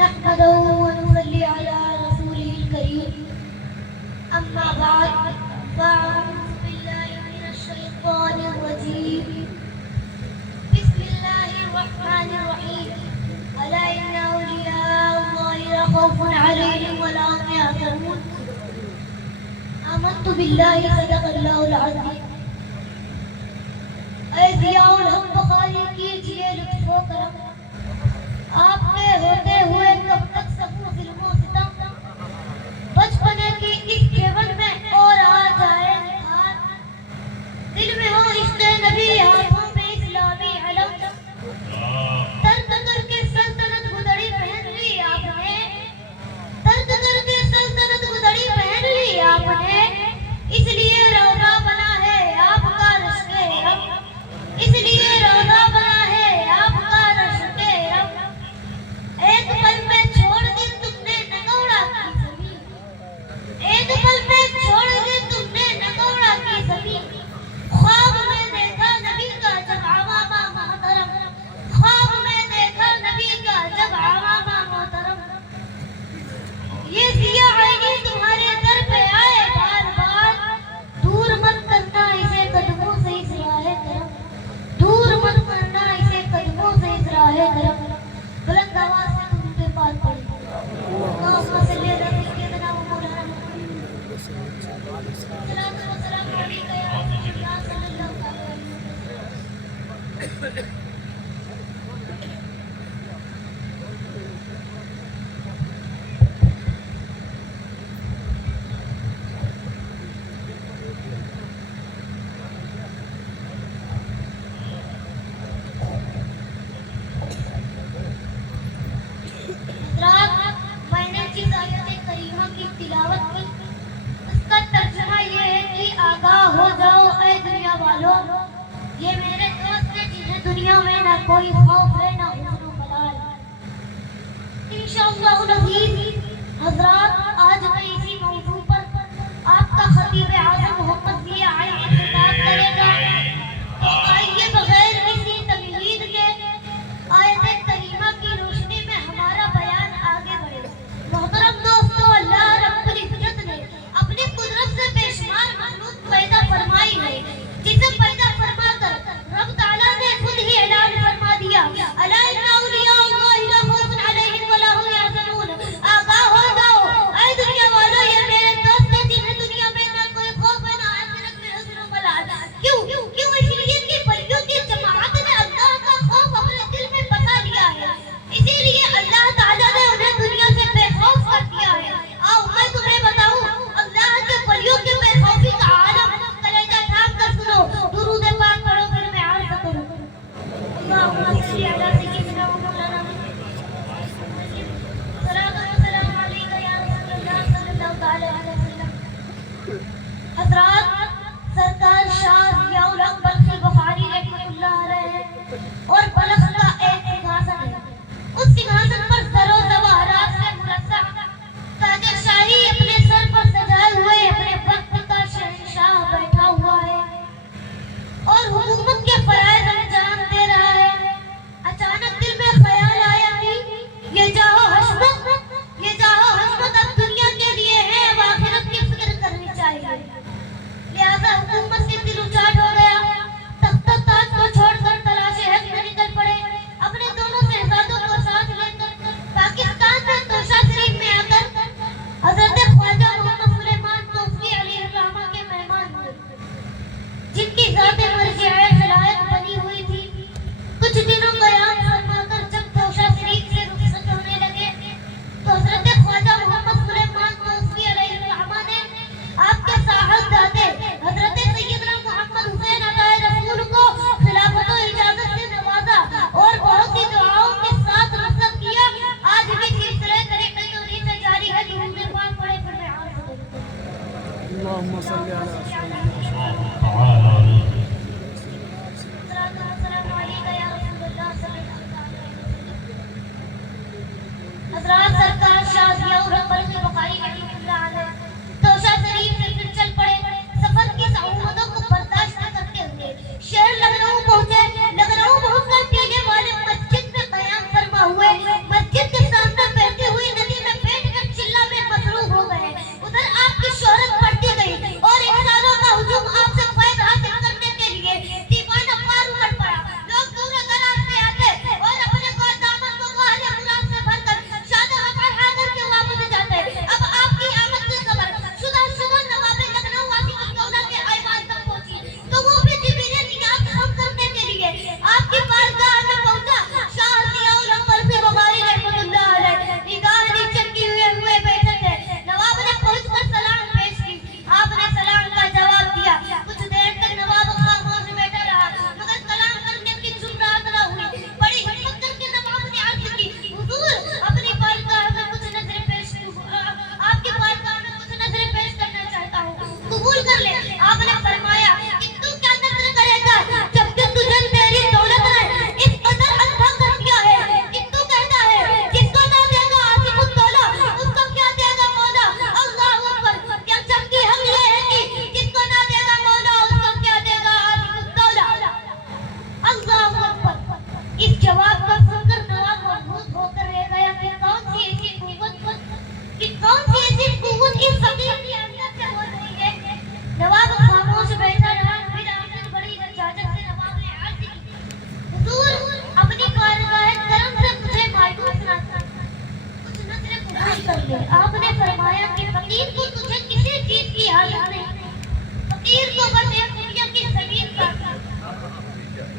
نحمده ونصلي على رسوله الكريم أما بعد فأعوذ بالله من الشيطان الرجيم بسم الله الرحمن الرحيم ألا إن أولياء الله لا خوف عليهم ولا هم يحزنون آمنت بالله صدق الله العظيم اے ضیاء الحق بخاری کیجئے لطف و کرم آپ کے ہوتے ہوئے کب تک سبو ظلم و ستم بچپنے کی اس جیون میں اور آ جائے نکھار دل میں ہو عشق نبی ہاتھوں میں اسلامی علم ترک کر کے سلطنت گدڑی پہن لی آپ نے ترک کر کے سلطنت گدڑی پہن لی آپ نے اس لیے روضہ بنا ہے آپ کا رشک رم اس لیے روضہ بنا ہے آپ کا رشک رم ایک پل میں چھوڑ دی تم نے نگوڑا کی زمین ایک پل میں چھوڑ دی تم نے نگوڑا کی زمین خواب میں دیکھا نبی کا جب عوامہ محترم خواب میں دیکھا نبی کا جب عوامہ محترم یہ سیاہ عینی تمہارے در پہ آئے بار بار دور مت کرنا اسے قدموں سے اس راہ کرم دور مت کرنا اسے قدموں سے اس راہ کرم بلند آواز سے تم پہ پاک پڑی اللہم صلی علی سیدنا و مولانا صلاۃ و سلام علیکہ یا رسول اللہ صلی اللہ علیہ وسلم میں نے جس آیت کریمہ کی تلاوت کی اس کا ترجمہ یہ ہے کہ آگاہ ہو جاؤ اے دنیا والوں یہ میرے دوست ہیں جنہیں دنیا میں نہ کوئی خوف ہے نہ حزن و بلال انشاءاللہ العزیز حضرات آج میں اسی موضوع پر آپ کا خطیب اعظم محمد ضیاء عینی خطاب کرے گا تو آئیے بغیر کسی تمہید کے آیت کریمہ کی روشنی میں ہمارا بیان آگے بڑھے محترم دوستو اللہ رب العزت نے اپنی قدرت سے بے شمار مخلوق پیدا فرمائی ہے جسے پیدا فرما کر رب تعالیٰ نے خود ہی اعلان فرما دیا الا ان اولیاء اللہ لا خوف علیہم ولا هم یحزنون آگاہ ہو جاؤ اے دنیا والو یہ میرے دوست ہیں جنہیں دنیا میں نہ کوئی خوف ہے نہ آخرت میں حزن و ملال کیوں اس لیے کہ پریوں کی جماعت نے اللہ کا خوف اپنے دل میں بسا لیا ہے اسی لیے اللہ تعالیٰ نے انہیں دنیا سے بے خوف کر دیا ہے آؤ میں تمہیں بتاؤں اللہ کے پریوں کی بے خوفی کا عالم کلیجہ ٹھام کر سنو درود پاک پڑھو پھر میں عرض کروں اللہم صلی علی سیدنا و مولانا صلاۃ و سلام علیکہ یا رسول اللہ صلی اللہ علیہ وسلم حضرات سرکار شاہ ضیاء الحق بلخی بخاری رحمۃ اللہ علیہ اور بلخ کا ایک سنگھاسن ہے اس سنگھاسن پر زر و زواہرات سے مرصع تاج شاہی اپنے سر پر سجائے ہوئے اپنے وقت کا شہنشاہ بیٹھا ہوا ہے اور حکومت کے فرائض انجام دے رہا ہے اچانک دل میں خیال آیا کہ یہ جاہو حشمت اب دنیا کے لیے ہے اب آخرت کی فکر کرنی چاہیے لہذا حکومت سے دل اچاٹ ہو گیا تخت و تاج کو چھوڑ کر تلاش حق میں نکل پڑے اپنے دونوں شہزادوں کو ساتھ لے کر پاکستان میں توشہ شریف میں آ کر حضرت خواجہ محمد سلیمان توفیق علیہ الرحمہ کے مہمان ہوئے جن کی ذات مرجع خلائق بنی ہوئی تھی کچھ دنوں قیام فرما کر جب توشہ شریف سے رخصت ہونے لگے تو حضرت خواجہ محمد سلیمان توفیق علیہ الرحمہ نے آپ کے صاحبزادے حضرت سیدنا محمد حسین عطائے رسول کو خلافت و اجازت سے نوازا اور بہت سی دعاؤں کے ساتھ نصب کیا آج بھی سلسلہ طریقہ توحید سے جاری ہے درود پاک پڑھے پھر میں عرض کروں اللہم صلی علی سیدنا حضرات سرکار شاہ ضیاء الحق بلخی بخاری رحمۃ اللہ علیہ توشہ شریف سے پھر چل پڑے سفر کی صعوبتوں کو برداشت کرتے ہوئے شہر لکھنؤ پہنچے لکھنؤ پہنچ کر پینے والے مسجد میں قیام فرما ہوئے مسجد کے سامنے بیٹھے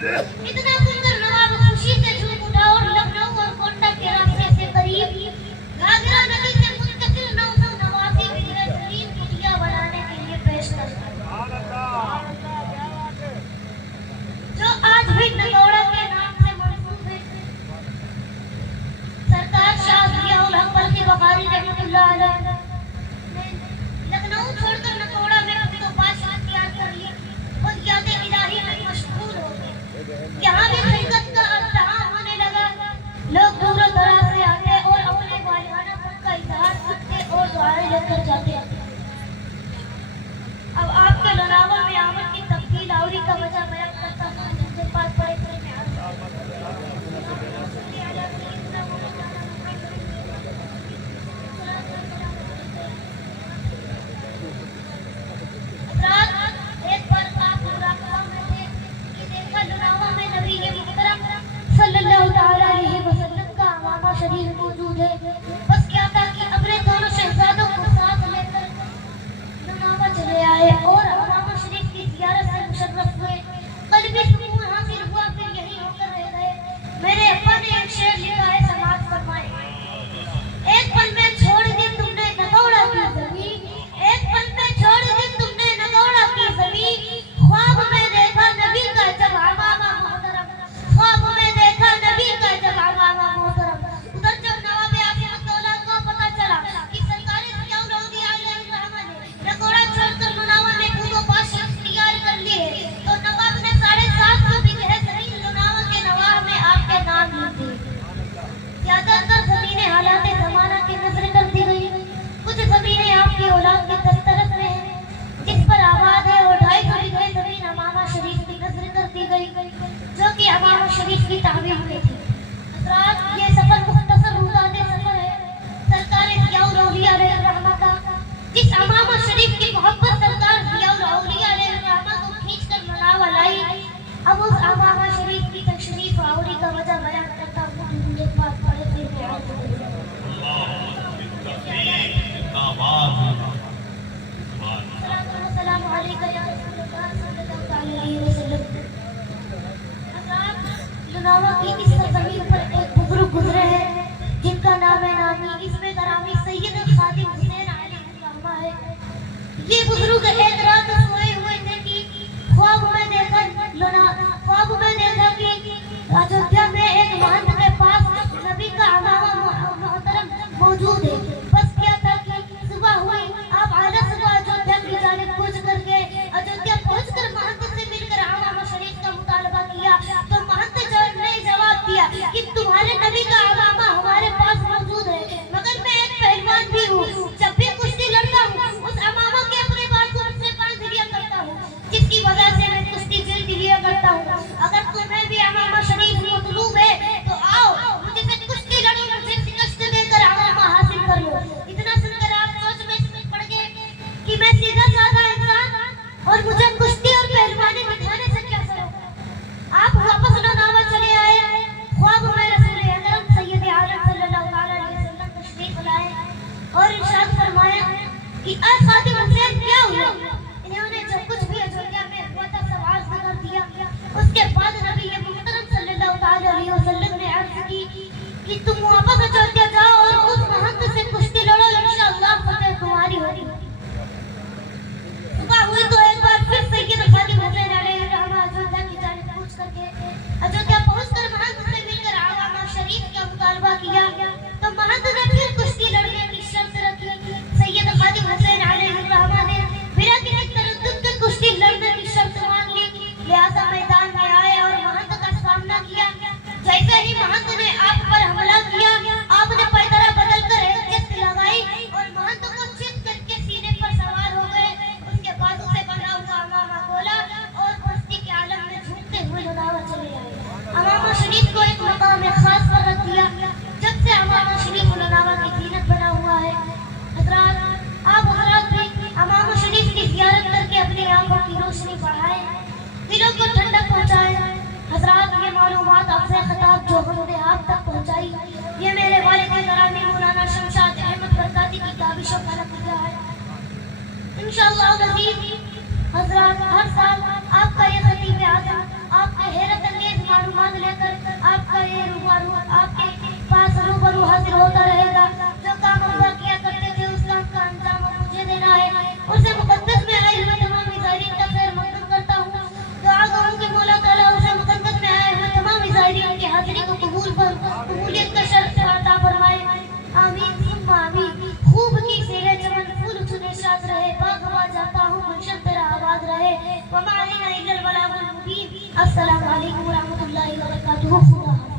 इतना सुंदर नवाब खुशी से झूम उठा और लखनऊ और कोटा के रास्ते से करीब घाघरा नदी से मुत्तसिल 989 बिगड़े जमीन पुलिया बनाने के लिए पेश कर जो आज भी नगौड़ा के नाम से मंसूब है। सरकार शाह ज़ियाउल हक बल्कि बखारी रहमतुल्लाह अलैह ने लखनऊ छोड़कर नगौड़ा में अपनी बादशाह तैयार कर ली और याद इलाही में मशहूर हो गए। यहाँ भी खिदमत का अज़्ज़हाम होने लगा। लोग दूर दराज से आते और अपने वालिहाना पन का इजहार करते और दुआएं लेकर जाते। अब आपके लोनावा में आमद की तब्दील आवरी का वजह बयान करता हूँ। जिनके पास बड़े बड़े एक बार आप मुराक़बा में थे कि देखा लोनावा में नबी के मुहतरम सल्लल्लाहु तआला अलैहि वसल्लम का अमामा शरीफ मौजूद है। बस क्या था कि अपने दोनों शहजादों को साथ लेकर लोनावा चले आए और अमामा शरीफ की ज़ियारत से मुशर्रफ हुए। क़ल्बी सुकून हासिल हुआ, फिर यहीं होकर रह गए। मेरे अब्बा ने एक शेर लिखा है, समाज फरमाए। एक पल में छोड़ दी तुमने नगौड़ा की ज़मीन, एक पल में छोड़ दी तुमने नगौड़ा की ज़मीन। ख्वाब में देखा नबी का जब अमामा मोहतरम, ख्वाब में देखा नबी का जब अमामा मोहतरम। उधर जब नवाब आसिफउद्दौला को पता चला कि सरकार ज़ियाउल औलिया अलैहिर्रहमान ने नगौड़ा छोड़कर लोनावा में कूदो बादशाह तैयार कर ली है, तो नवाब ने 750 बीघे ज़मीन लोनावा के नवाह में आपके नाम लिख दी। ज्यादातर ज़मीनें हालात ज़माना की नज़र कर दी गई। कुछ ज़मीनें आपकी औलाद की दस्तरस में हैं, जिस पर आबाद है, और 250 बीघे ज़मीन अमामा शरीफ की नज़र कर दी गई, जो कि अमामा शरीफ की तामीर में थी। हज़रात, ये सफ़र मुख्तसर रूज़ाने सफ़र है सरकार ज़ियाउल औलिया अलैहिर्रहमान का। जिस अमामा शरीफ की मोहब्बत सरकार ज़ियाउल औलिया अलैहिर्रहमान को खींचकर लोनावा लाई, अब उस अमामा शरीफ की तशरीफ आवरी का वजह बयान करता हूँ। मुझे बात पड़े फिर मैं आपको अस्सलामु अलैकुम या रसूलल्लाह सल्लल्लाहु अलैहि वसल्लम। हज़रात, लोनावा की इस सरज़मीन पर एक बुजुर्ग गुजरे हैं जिनका नाम है नामी, इसमें गरामी सैयद खादिम हुसैन अलैहिर्रहमा है। ये बुजुर्ग एक रात सोए हुए थे कि ख्वाब में देखा कि अयोध्या में एक महंत के पास नबी का अमामा मोहतरम मौजूद है। बस क्या था कि सुबह हुई, आप आला सुबह अयोध्या की जानिब कूच करके अयोध्या पहुंचकर महंत से मिलकर अमामा शरीफ का मुतालबा किया, तो महंत ने जवाब दिया कि तुम्हारे नबी का अमामा हमारे पास मौजूद है, मगर मैं एक पहलवान भी हूँ। जब भी कुश्ती लड़ता हूँ उस अमामा के अपने बाजू से बांध लिया करता हूँ, जिसकी वजह से मैं कुश्ती जीत लिया करता हूँ। अगर तुम्हें भी अमामा शरीफ मतलूब है तो आओ, मुझसे कुश्ती लड़ो, मुझे शिकस्त देकर अमामा हासिल कर लो। इतना सुनकर आप सोच में पड़ गए कि मैं सीधा साधा इंसान और मुझे कुश्ती और पहलवानी दिखाने से क्या सरों। आप वापस लोनावा चले आए। ख्वाब में रसूल अकरम सैयद आलम सल्लल्लाहु अलैहि वसल्लम तशरीफ लाए और इरशाद फरमाया कि ऐ खादिम हुसैन, क्या हुआ? इन्होंने जो कुछ भी अयोध्या में हुआ था सब अर्ज़ कर दिया। उसके बाद नबी मुहतरम सल्लल्लाहु अलैहि वसल्लम ने अर्ज़ की कि तुम वापस अयोध्या जाओ और उस महंत से कुश्ती लड़ो, इंशाअल्लाह फतेह तुम्हारी होगी। सुबह हुई तो एक बार फिर सैयद खादिम हुसैन अलैहिर्रहमान अयोध्या की जानिब कूच करके अयोध्या पहुंचकर महंत से मिलकर अमामा शरीफ का मुतालबा किया, तो महंत ने फिर कुश्ती लड़ने की शर्त रखी। सैयद खादिम हुसैन अलैहिर्रहमान ने बिना किसी तरद्दुद के कुश्ती लड़ने की शर्त मान ली, लिहाजा मैदान में आए और महंत का सामना किया। जैसे ही महंत ने आप पर हमला किया, आपने पैदरा बदल कर एक जस्त लगाई और महंत को चित करके सीने पर सवार हो गए। उसके बाजू से बंधा हुआ अमामा बोला और कुश्ती के आलम में झूमते हुए लोनावा चले आए। अमामा शरीफ को एक मकाम खास पर रख दिया। जब से अमामा शरीफ लोनावा की जीनत बना हुआ है। हज़रात, आप हज़रात भी अमामा शरीफ की ज़ियारत करके अपनी आंखों की रोशनी बढ़ाएं, दिलों को ठंडक पहुंचाएं। हज़रात, ये मालूमात आपसे खिताब जो हमने आप तक पहुंचाई, ये मेरे वालिद गिरामी मौलाना शमशाद अहमद बरकाती की काबिशों का नतीजा है। इंशाअल्लाह नज़ीर हज़रात, हर साल आपका ये खतीब आज़म آپ کے حیرت انگیز معلومات لے کر آپ کا یہ روبرو آپ کے پاس روبرو حاضر ہوتا رہے گا. جو کام ابا کیا کرتے تھے اس کام کا انجام اب مجھے دینا ہے. اسے مقدس میں آئے ہوئے تمام زائرین کا خیر مقدم کرتا ہوں. دعا کروں کہ مولا تعالیٰ اسے مقدس میں آئے ہوئے تمام زائرین کی حاضری کو قبولیت کا شرف عطا فرمائے. آمین ثم آمین. خوب کی سیرے چمن پھول چنے شاد رہے. باغ ہوا جاتا ہوں گلشن تیرا آباد رہے. وما علینا الا البلاغ المبین. السلام علیکم ورحمۃ اللہ وبرکاتہ. خدا